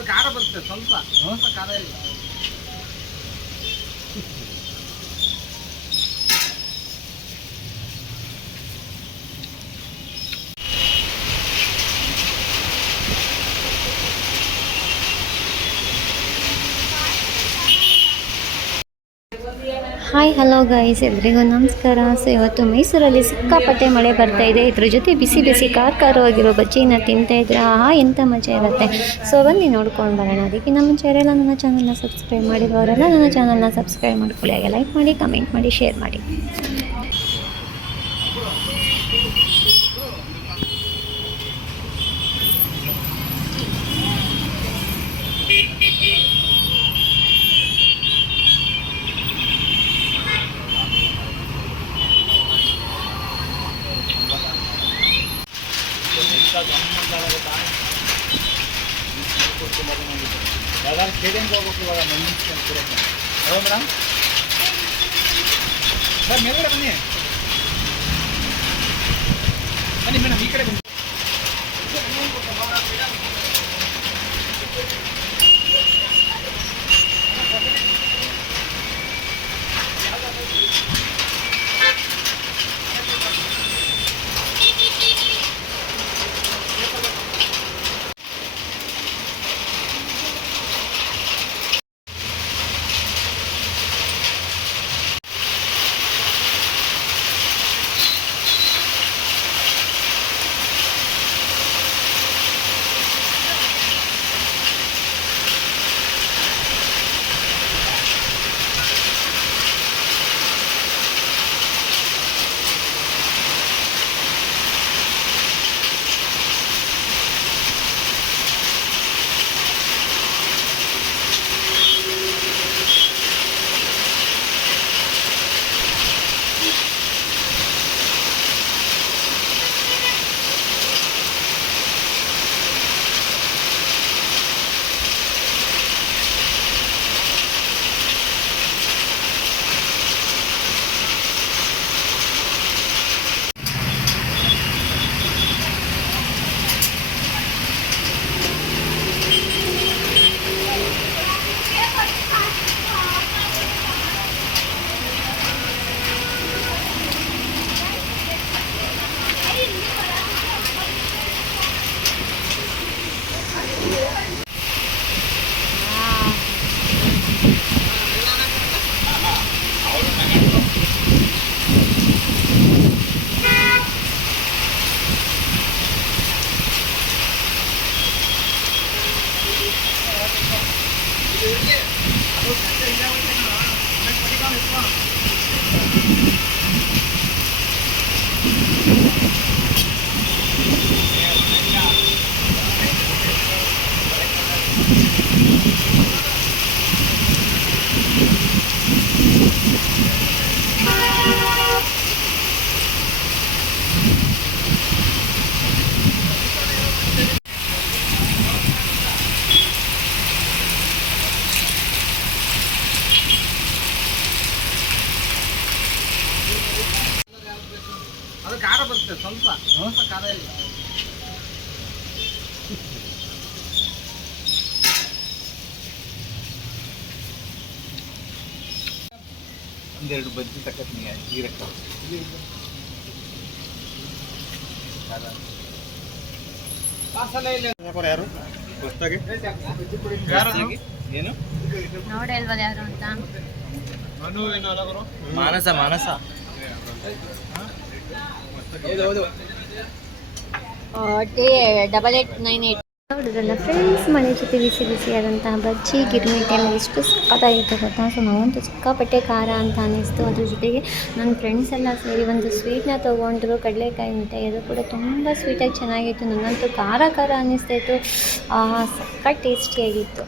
ಅದು ಖಾರ ಬರುತ್ತೆ ಸ್ವಲ್ಪ ಸ್ವಲ್ಪ ಖಾರ ಇಲ್ಲ ಹಾಯ್ ಹಲೋ ಗೈಸ್ ಎಲ್ರಿಗೂ ನಮಸ್ಕಾರ. ಸೊ, ಇವತ್ತು ಮೈಸೂರಲ್ಲಿ ಸಿಕ್ಕಾಪಟ್ಟೆ ಮಳೆ ಬರ್ತಾ ಇದೆ. ಇದ್ರ ಜೊತೆ ಬಿಸಿ ಬಿಸಿ ಖಾರ ಖಾರವಾಗಿರೋ ಬಜ್ಜಿನ ತಿಂತಾ ಇದ್ರೆ ಆಹಾ ಎಂಥ ಮಜಾ ಇರುತ್ತೆ. ಸೊ, ಬನ್ನಿ ನೋಡ್ಕೊಂಡು ಬರೋಣ. ಅದಕ್ಕೆ ನಮ್ಮ ಚಾನೆಲ್ಲ ನನ್ನ ಚಾನಲ್ನ ಸಬ್ಸ್ಕ್ರೈಬ್ ಮಾಡಿರೋರೆಲ್ಲ ನನ್ನ ಚಾನಲ್ನ ಸಬ್ಸ್ಕ್ರೈಬ್ ಮಾಡ್ಕೊಳ್ಳಿ. ಹಾಗೆ ಲೈಕ್ ಮಾಡಿ ಕಮೆಂಟ್ ಮಾಡಿ ಶೇರ್ ಮಾಡಿ. ಯಾವ್ದಾದ್ರು ಸ್ಟೇಡಿಯಂಗೆ ಹೋಗ್ಬೇಕು ಇವಾಗ ಮುಂದಿನ ಹೌದು ಮೇಡಮ್ ಸರ್ ಮೇಲ್ಗಡೆ ಬನ್ನಿ ಬನ್ನಿ ಮೇಡಮ್ ಈ ಕಡೆ ಬನ್ನಿ. you ಸ್ವಲ್ಪ ಸ್ವಲ್ಪ ಖಾರ ಇಲ್ಲ ಒಂದೆರಡು ಬಜ್ಜಿ ತಕ್ಕತ್ನಿ ಈರಕ್ಕ ಯಾರು ಹೊಸ್ದಾಗಿ ಏನು ನೋಡಿ ಅಲ್ವಾ ಯಾರು ಅಂತ ಮನು ಏನು ಅಲಗರು ಮಾನಸ ಮಾನಸ double eight nine eight ನೋಡಿದ್ರಲ್ಲ ಫ್ರೆಂಡ್ಸ್ ಮನೆ ಜೊತೆ ಬಿಸಿ ಬಿಸಿಯಾದಂತಹ ಬಜ್ಜಿ ಗಿರ್ಮಿಟ್ ಎಲ್ಲ ಎಷ್ಟು ಸಕ್ಕತ್ತಾಗಿತ್ತು ಗೊತ್ತಾ? ಸೊ ನಾವಂತೂ ಸಿಕ್ಕಾಪಟ್ಟೆ ಖಾರ ಅಂತ ಅನ್ನಿಸ್ತು. ಅದ್ರ ಜೊತೆಗೆ ನನ್ನ ಫ್ರೆಂಡ್ಸ್ ಎಲ್ಲ ಸೇರಿ ಒಂದು ಸ್ವೀಟ್ನ ತೊಗೊಂಡ್ರು ಕಡಲೆಕಾಯಿ ಮಿಠಾಯಿ ಅದು ಕೂಡ ತುಂಬ ಸ್ವೀಟಾಗಿ ಚೆನ್ನಾಗಿತ್ತು. ನನಗಂತೂ ಖಾರ ಖಾರ ಅನ್ನಿಸ್ತಾಯಿತ್ತು ಸಕ್ಕ ಟೇಸ್ಟಿಯಾಗಿತ್ತು